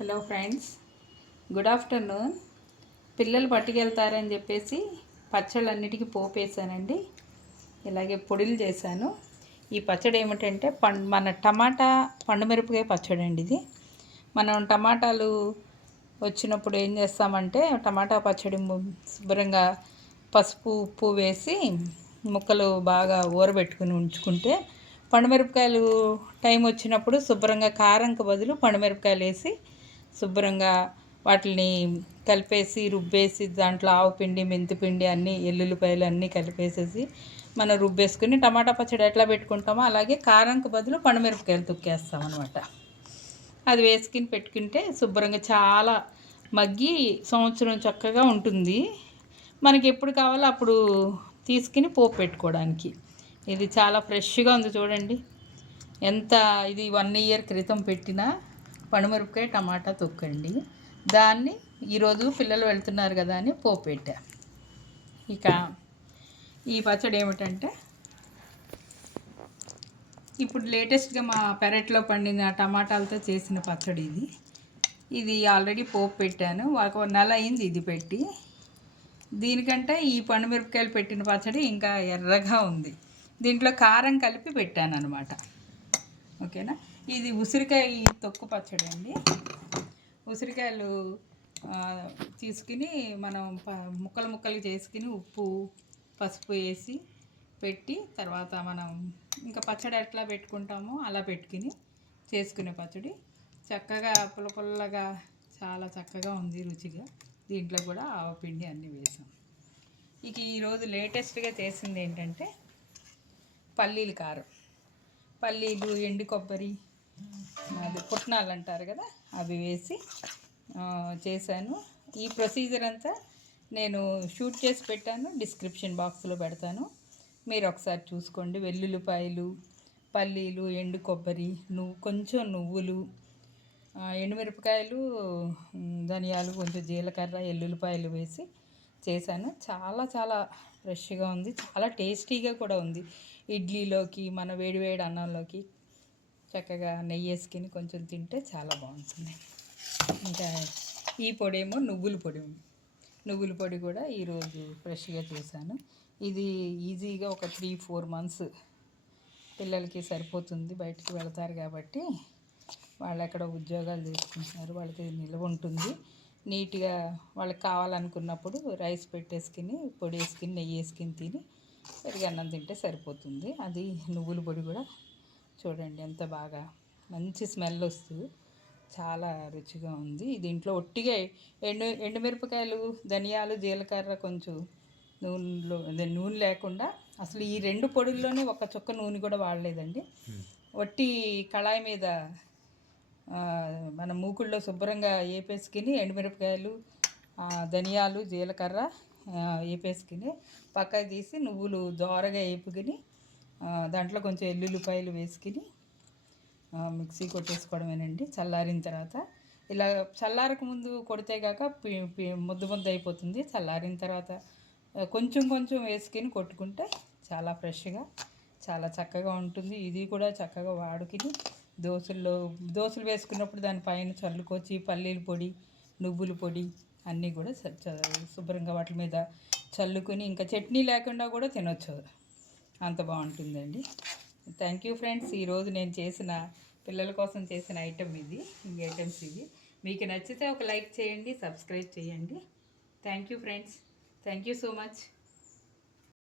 Hello friends, good afternoon. పిల్లలు పట్టుకెళ్తారని చెప్పేసి పచ్చళ్ళన్నిటికీ పోపేసానండి. ఇలాగే పొడులు చేశాను. ఈ పచ్చడి ఏమిటంటే మన టమాటా పండుమిరపకాయ పచ్చడి అండి. ఇది మనం టమాటాలు వచ్చినప్పుడు ఏం చేస్తామంటే టమాటా పచ్చడి శుభ్రంగా పసుపు ఉప్పు వేసి ముక్కలు బాగా ఊరబెట్టుకుని ఉంచుకుంటే పండుమిరపకాయలు టైం వచ్చినప్పుడు శుభ్రంగా కారంకు బదులు పండుమిరపకాయలు వేసి శుభ్రంగా వాటిని కలిపేసి రుబ్బేసి దాంట్లో ఆవుపిండి మెంతిపిండి అన్నీ ఎల్లుల్లిపాయలు అన్నీ కలిపేసేసి మనం రుబ్బేసుకుని టమాటా పచ్చడి ఎట్లా పెట్టుకుంటామో అలాగే కారంకు బదులు పండుమిరపకాయలు తొక్కేస్తాం అనమాట. అది వేసుకుని పెట్టుకుంటే శుభ్రంగా చాలా మగ్గి సంవత్సరం చక్కగా ఉంటుంది. మనకి ఎప్పుడు కావాలో అప్పుడు తీసుకుని పోపు పెట్టుకోవడానికి. ఇది చాలా ఫ్రెష్గా ఉంది చూడండి. ఎంత ఇది 1 ఇయర్ క్రితం పెట్టిన పండుమిరపకాయ టమాటా తొక్కండి. దాన్ని ఈరోజు పిల్లలు వెళ్తున్నారు కదా అని పోపు పెట్టా. ఇక ఈ పచ్చడి ఏమిటంటే ఇప్పుడు లేటెస్ట్గా మా పెరట్లో పండిన టమాటాలతో చేసిన పచ్చడి ఇది. ఇది ఆల్రెడీ పోపు పెట్టాను. ఒక నెల అయింది ఇది పెట్టి. దీనికంటే ఈ పండుమిరపకాయలు పెట్టిన పచ్చడి ఇంకా ఎర్రగా ఉంది. దీంట్లో కారం కలిపి పెట్టాను అనమాట. ఓకేనా. ఇది ఉసిరికాయ తొక్కు పచ్చడి అండి. ఉసిరికాయలు తీసుకుని మనం ముక్కలు ముక్కలు చేసుకుని ఉప్పు పసుపు వేసి పెట్టి తర్వాత మనం ఇంకా పచ్చడి ఎట్లా పెట్టుకుంటామో అలా పెట్టుకుని చేసుకునే పచ్చడి. చక్కగా పుల్ల పుల్లగా చాలా చక్కగా ఉంది రుచిగా. దీంట్లో కూడా ఆవపిండి అన్నీ వేసాం. ఇక ఈరోజు లేటెస్ట్గా చేసింది ఏంటంటే పల్లీల కారం. పల్లీలు ఎండు కొబ్బరి అది పుట్నాలు అంటారు కదా, అవి వేసి చేశాను. ఈ ప్రొసీజర్ అంతా నేను షూట్ చేసి పెట్టాను, డిస్క్రిప్షన్ బాక్స్లో పెడతాను, మీరు ఒకసారి చూసుకోండి. వెల్లుల్లిపాయలు, పల్లీలు, ఎండు కొబ్బరి, కొంచెం నువ్వులు, ఎండుమిరపకాయలు, ధనియాలు, కొంచెం జీలకర్ర, ఎల్లుల్లిపాయలు వేసి చేశాను. చాలా చాలా ఫ్రెష్గా ఉంది, చాలా టేస్టీగా కూడా ఉంది. ఇడ్లీలోకి మన వేడివేడి అన్నంలోకి చక్కగా నెయ్యి వేసుకుని కొంచెం తింటే చాలా బాగుంటుంది. ఇంకా ఈ పొడి ఏమో నువ్వుల పొడి కూడా ఈరోజు ఫ్రెష్గా చేశాను. ఇది ఈజీగా ఒక 3-4 మంత్స్ పిల్లలకి సరిపోతుంది. బయటికి వెళతారు కాబట్టి వాళ్ళు ఎక్కడ ఉద్యోగాలు చేసుకుంటున్నారు, వాళ్ళకి నిల్వ ఉంటుంది. నీట్గా వాళ్ళకి కావాలనుకున్నప్పుడు రైస్ పెట్టేసుకుని పొడి వేసుకుని నెయ్యి వేసుకుని తిని పెరుగన్నం తింటే సరిపోతుంది. అది నువ్వుల పొడి కూడా చూడండి ఎంత బాగా మంచి స్మెల్ వస్తూ చాలా రుచిగా ఉంది. దీంట్లో ఒట్టిగా ఎండుమిరపకాయలు, ధనియాలు, జీలకర్ర, కొంచెం నూనె లేకుండా అసలు ఈ 2 పొడుల్లోనే ఒక చుక్క నూనె కూడా వాడలేదండి. ఒట్టి కళాయి మీద మన మూకుల్లో శుభ్రంగా వేపేసుకుని ఎండుమిరపకాయలు, ధనియాలు, జీలకర్ర వేపేసుకుని పక్కకు తీసి నువ్వులు దోరగా వేపుకుని దాంట్లో కొంచెం ఎల్లుల్లిపాయలు వేసుకుని మిక్సీ కొట్టేసుకోవడమేనండి. చల్లారిన తర్వాత ఇలా చల్లారక ముందు కొడితే కాక ముద్ద అయిపోతుంది. చల్లారిన తర్వాత కొంచెం కొంచెం వేసుకుని కొట్టుకుంటే చాలా ఫ్రెష్గా చాలా చక్కగా ఉంటుంది. ఇది కూడా చక్కగా వాడుకుని దోశలు వేసుకున్నప్పుడు దానిపైన చల్లుకొచ్చి పల్లీల పొడి, నువ్వుల పొడి అన్నీ కూడా శుభ్రంగా వాటి మీద చల్లుకొని ఇంకా చట్నీ లేకుండా కూడా తినొచ్చు. అంత బాగుంటుందండి. Thank you friends. ఈరోజు నేను చేసిన పిల్లల కోసం చేసిన ఐటెం ఇది. ఈ ఐటమ్స్ ఇవి మీకు నచ్చితే ఒక లైక్ చేయండి, సబ్స్క్రైబ్ చేయండి. Thank you friends. Thank you so much.